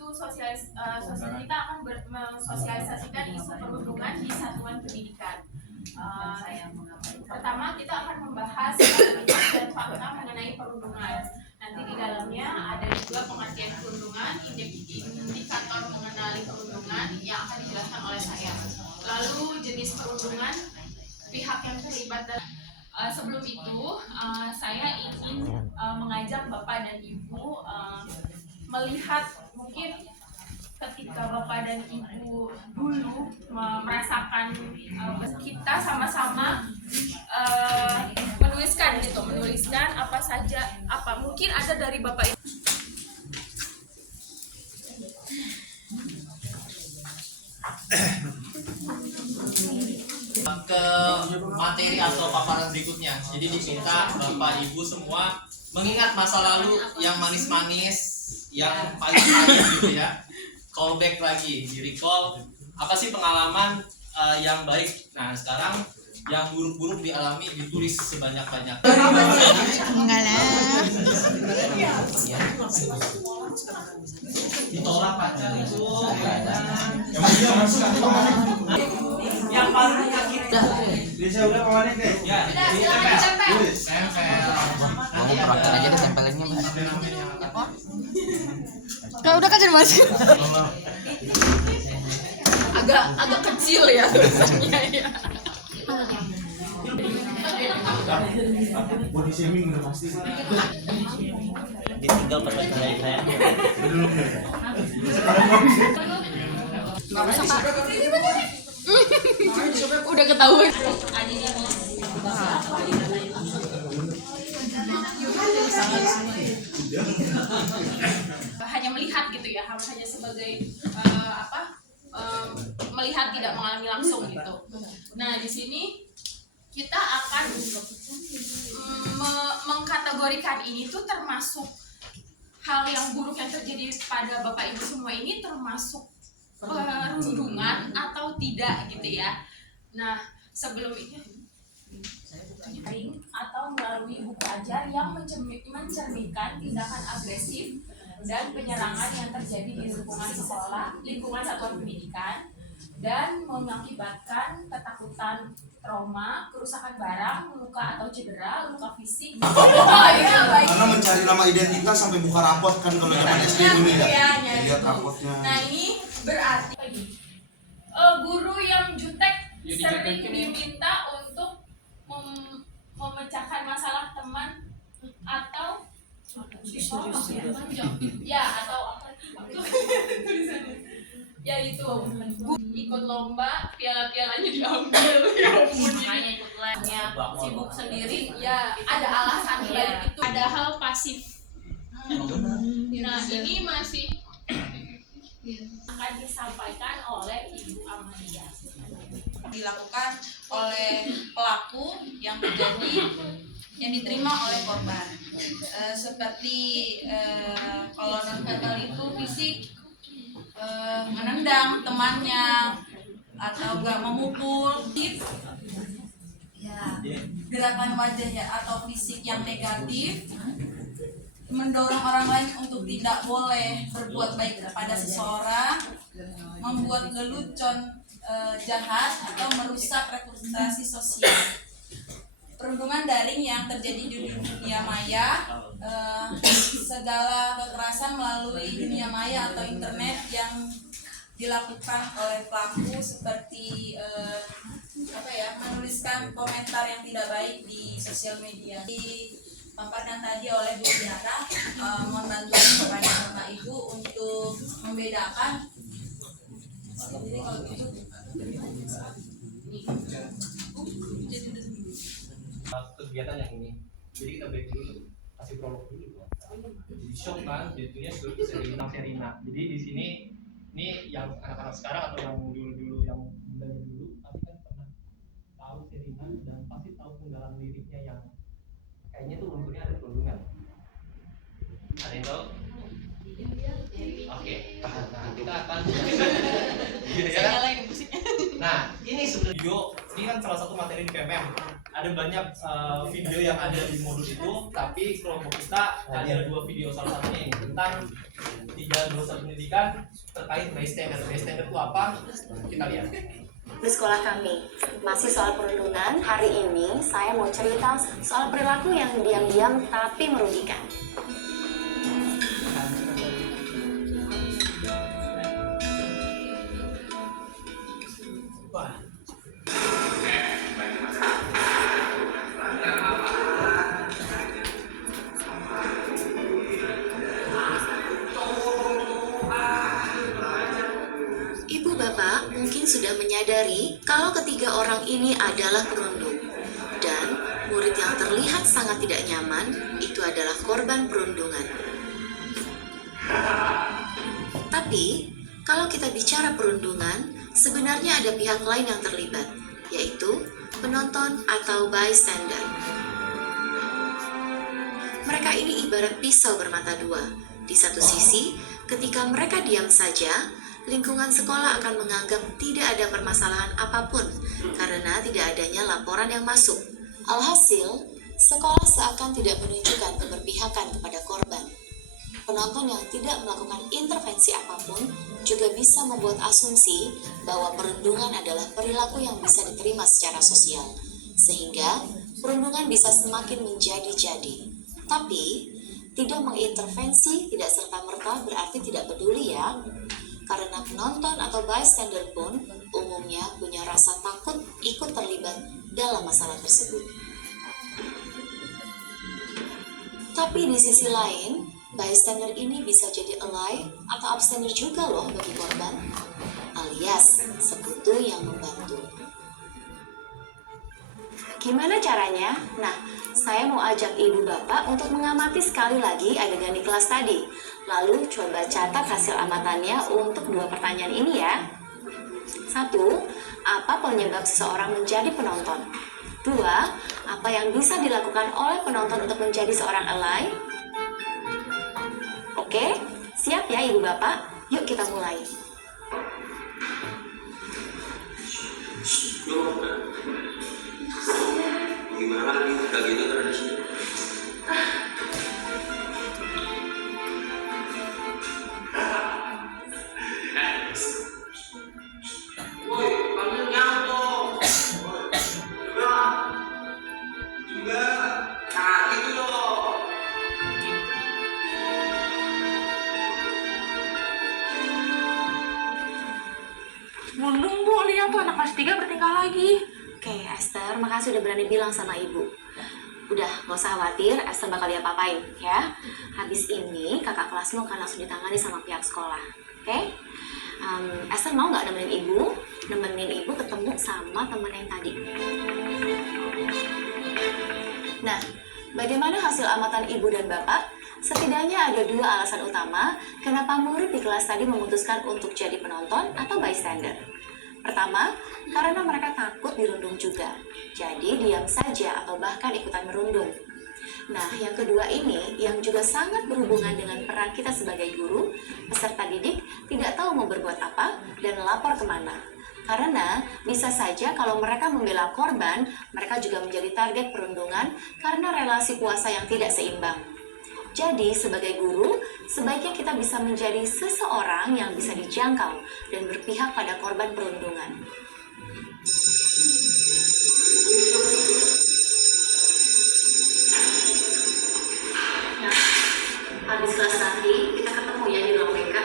itu kita akan mensosialisasikan isu perundungan di satuan pendidikan. Pertama kita akan membahas mitos dan fakta mengenai perundungan. Nanti di dalamnya ada juga pengertian perundungan, indikator mengenali perundungan yang akan dijelaskan oleh saya. Lalu jenis perundungan, pihak yang terlibat dalam. Sebelum itu saya ingin mengajak Bapak dan Ibu melihat mungkin ketika Bapak dan Ibu dulu merasakan kita sama-sama menuliskan apa saja, apa mungkin ada dari Bapak Ibu. Ke materi atau paparan berikutnya. Jadi diminta Bapak Ibu semua mengingat masa lalu yang manis-manis, yang pahit-pahit gitu ya. Callback lagi, di recall apa sih pengalaman yang baik. Nah sekarang yang buruk-buruk dialami ditulis sebanyak-banyak. Ditolak pacar itu. Yang paling menyakitkan. Bisa udah kemarin deh. Ya, Mau praktek aja deh tempelinnya, Mas. Kalau udah kan jadi Mas. agak kecil ya tulisannya ya. Body shaming udah pasti. ditinggal pertanyaan saya. Nggak usah Kak. Udah ketahuan. Hanya melihat gitu ya, hanya sebagai melihat, tidak mengalami langsung gitu. Nah di sini kita akan mengkategorikan ini tuh termasuk hal yang buruk yang terjadi pada Bapak Ibu semua ini termasuk perundungan atau tidak gitu ya. Nah sebelum itu atau melalui buku ajar yang mencerminkan tindakan agresif dan penyerangan yang terjadi di lingkungan sekolah, lingkungan satuan pendidikan, dan mengakibatkan ketakutan, trauma, kerusakan barang, luka atau cedera, luka fisik. Karena mencari nama identitas sampai buka rapot kan kalau zaman SD dulu ya. Lihat rapotnya. Nah ini berarti guru yang jutek sering diminta untuk memecahkan masalah teman atau ya atau apa ya itu ikut lomba, piala-pialanya diambil ya makanya ikut lainnya sibuk sendiri ya, ada alasan balik itu, ada hal pasif. Nah ini masih akan disampaikan oleh Ibu Amalia. Dilakukan oleh pelaku yang diterima oleh korban, seperti kalau non verbal itu fisik, menendang temannya atau enggak memukul, ya, gerakan wajah ya atau fisik yang negatif, mendorong orang lain untuk tidak boleh berbuat baik kepada seseorang, membuat lelucon jahat atau merusak reputasi sosial. Perundungan daring yang terjadi di dunia maya, segala kekerasan melalui dunia maya atau internet yang dilakukan oleh pelaku seperti menuliskan komentar yang tidak baik di sosial media. Dipaparkan tadi oleh Bu Diana, mohon bantuan kepada Bapak Ibu untuk membedakan. Jadi kalau gitu kegiatan yang ini, jadi kita break dulu, kasih prolog dulu. Jadi shock kan, jadinya Serina. Jadi di sini ini yang anak-anak sekarang atau yang dulu yang mudanya dulu, tapi kan pernah tahu Serina dan pasti tahu penggalan liriknya yang kayaknya tuh unsurnya ada perundungan. Ada yang tahu? Oke, nah kita akan nah ini sebenarnya ini kan salah satu materi di PMM. ada banyak video yang ada di modul itu, tapi kelompok kita ada 2 video, salah satunya ini tentang 3 dosa pendidikan terkait bystander. Bystander itu apa? Kita lihat. Di sekolah kami masih soal perundungan. Hari ini saya mau cerita soal perilaku yang diam-diam tapi merugikan. Ibu bapak mungkin sudah menyadari kalau ketiga orang ini adalah perundung. Dan murid yang terlihat sangat tidak nyaman itu adalah korban perundungan. Tapi, kalau kita bicara perundungan, sebenarnya ada pihak lain yang terlibat, yaitu penonton atau bystander. Mereka ini ibarat pisau bermata dua. Di satu sisi, ketika mereka diam saja, lingkungan sekolah akan menganggap tidak ada permasalahan apapun karena tidak adanya laporan yang masuk. Alhasil, sekolah seakan tidak menunjukkan keberpihakan kepada korban. Penonton yang tidak melakukan intervensi apapun juga bisa membuat asumsi bahwa perundungan adalah perilaku yang bisa diterima secara sosial, sehingga perundungan bisa semakin menjadi-jadi. Tapi, tidak mengintervensi tidak serta-merta berarti tidak peduli ya. Karena penonton atau bystander pun umumnya punya rasa takut ikut terlibat dalam masalah tersebut. Tapi di sisi lain, bystander ini bisa jadi ally atau abstainer juga loh bagi korban, alias sekutu yang membantu. Gimana caranya? Nah, saya mau ajak ibu bapak untuk mengamati sekali lagi adegan di kelas tadi. Lalu coba catat hasil amatannya untuk 2 pertanyaan ini ya. 1. Apa penyebab seseorang menjadi penonton? 2. Apa yang bisa dilakukan oleh penonton untuk menjadi seorang ally? Oke, siap ya ibu bapak? Yuk kita mulai. Gimana nih udah gitu terus? Woi, panggil nyampo. Juga. Nah, gitu loh. Bundung bu, lihat tuh anak kelas 3 bertingkah lagi. Oke, Esther, makasih udah berani bilang sama ibu. Udah, gak usah khawatir, Esther bakal diapa-apain, ya. Habis ini, kakak kelasmu akan langsung ditangani sama pihak sekolah, oke? Esther mau gak nemenin ibu ketemu sama temen yang tadi? Nah, bagaimana hasil amatan ibu dan bapak? Setidaknya ada 2 alasan utama kenapa murid di kelas tadi memutuskan untuk jadi penonton atau bystander. Pertama, karena mereka takut dirundung juga, jadi diam saja atau bahkan ikutan merundung. Nah, yang kedua ini yang juga sangat berhubungan dengan peran kita sebagai guru, peserta didik tidak tahu mau berbuat apa dan lapor kemana. Karena bisa saja kalau mereka membela korban, mereka juga menjadi target perundungan karena relasi kuasa yang tidak seimbang. Jadi, sebagai guru, sebaiknya kita bisa menjadi seseorang yang bisa dijangkau dan berpihak pada korban perundungan. Nah, habis kelas nanti, kita ketemu ya di ruang BK.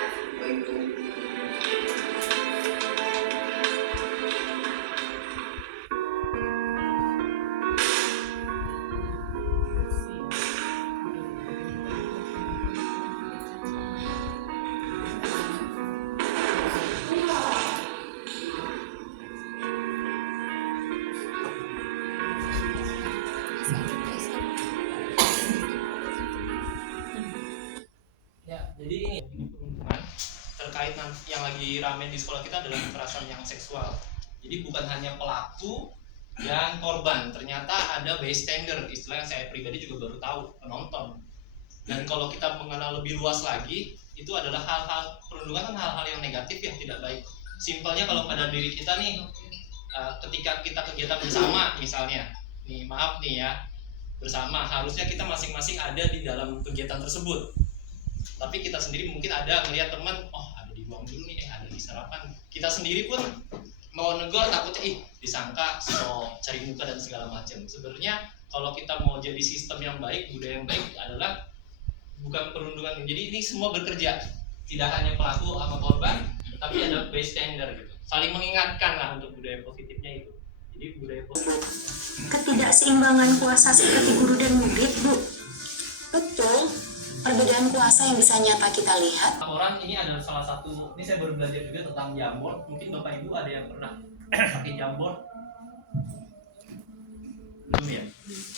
Jadi ini perundungan terkait yang lagi rame di sekolah kita adalah kekerasan yang seksual. Jadi bukan hanya pelaku dan korban, ternyata ada bystander, istilah yang saya pribadi juga baru tahu, penonton. Dan kalau kita mengenal lebih luas lagi, itu adalah hal-hal perundungan kan hal-hal yang negatif yang tidak baik. Simpelnya kalau pada diri kita nih, ketika kita kegiatan bersama misalnya, nih maaf nih ya, bersama harusnya kita masing-masing ada di dalam kegiatan tersebut. Tapi kita sendiri mungkin ada melihat teman, oh ada di ruang dulu nih, ada di sarapan. Kita sendiri pun mau negor takutnya disangka so cari muka dan segala macam. Sebenarnya kalau kita mau jadi sistem yang baik, budaya yang baik adalah bukan perundungan. Jadi ini semua bekerja, tidak hanya pelaku sama korban, tapi ada bystander gitu. Saling mengingatkan lah untuk budaya positifnya itu. Jadi budaya positif. Ketidakseimbangan kuasa seperti guru dan murid, Bu. Betul. Perbedaan kuasa yang bisa nyata kita lihat. Orang ini adalah salah satu, ini saya baru belajar juga tentang Jamboard. Mungkin Bapak Ibu ada yang pernah pakai Jamboard? Belum ya?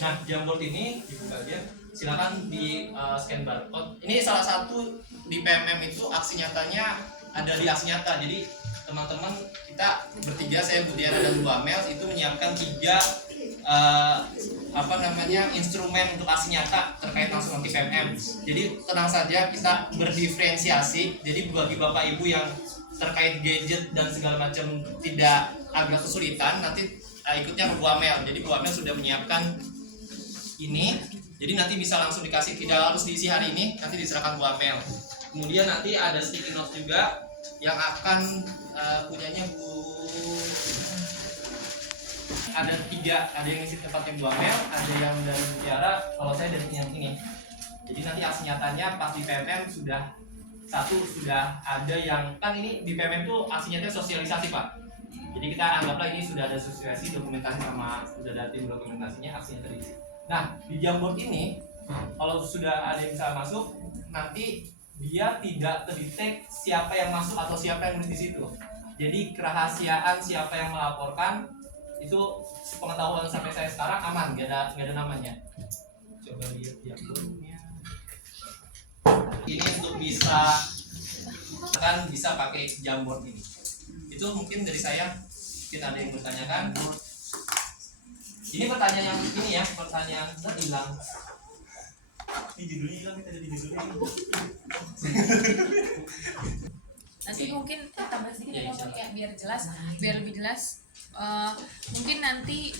Nah, Jamboard ini dibuka aja. Silakan di scan barcode. Ini salah satu di PMM itu aksi nyatanya ada di aksi nyata. Jadi teman-teman kita bertiga, saya Budiara dan Bu Amel itu menyiapkan 3 instrumen untuk aksi nyata terkait langsung anti PMM. Jadi tenang saja, kita berdiferensiasi. Jadi bagi Bapak Ibu yang terkait gadget dan segala macam tidak agak kesulitan, nanti ikutnya ke Bu Amel. Jadi Bu Amel sudah menyiapkan ini. Jadi nanti bisa langsung dikasih, tidak harus diisi hari ini, nanti diserahkan Bu Amel. Kemudian nanti ada sticky notes juga yang akan punyanya Bu. Ada 3, ada yang isi tempatnya Bu Amel, ada yang dari Budiara, kalau saya dari yang ini. Jadi nanti aksi nyatanya pas di PMM sudah ada yang, kan ini di PMM itu aksi nyatanya sosialisasi Pak. Jadi kita anggaplah ini sudah ada sosialisasi, dokumentasi sama sudah ada tim dokumentasinya, aksi nyata diisi. Nah di Jamboard ini kalau sudah ada yang bisa masuk, nanti dia tidak terdetek siapa yang masuk atau siapa yang nulis di situ. Jadi kerahasiaan siapa yang melaporkan itu pengetahuan sampai saya sekarang aman, nggak ada namanya. Coba lihat Jamboardnya. Ini untuk bisa pakai Jamboard ini. Itu mungkin dari saya. Mungkin ada yang bertanyakan. Ini pertanyaan yang ini ya, pertanyaan hilang. Ini judulnya hilang, kita jadi judulnya. Nanti mungkin tambah sedikit Ya, kayak biar lebih jelas. Mungkin nanti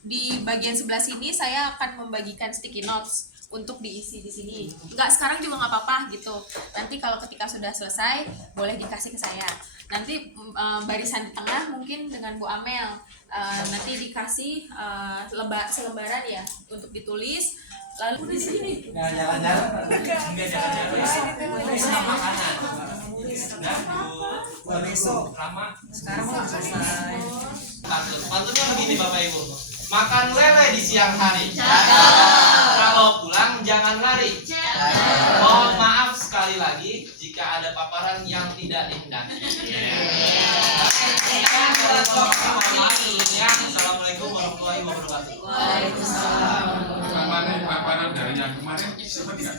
di bagian sebelah sini saya akan membagikan sticky notes untuk diisi di sini. Enggak sekarang juga nggak apa-apa gitu. Nanti kalau ketika sudah selesai boleh dikasih ke saya. Nanti barisan di tengah mungkin dengan Bu Amel nanti dikasih selembaran ya untuk ditulis. Lalu di sini. Jangan-jangan. Makanan. Besok lama. Sekarang mau selesai. Pantunnya begini Bapak Ibu. Makan lele di siang hari. Kalau pulang jangan lari. Mohon maaf sekali lagi jika ada paparan yang tidak dihendaki. Assalamualaikum warahmatullahi wabarakatuh. Waalaikumsalam. Paparan dari yang kemarin sempat tidak?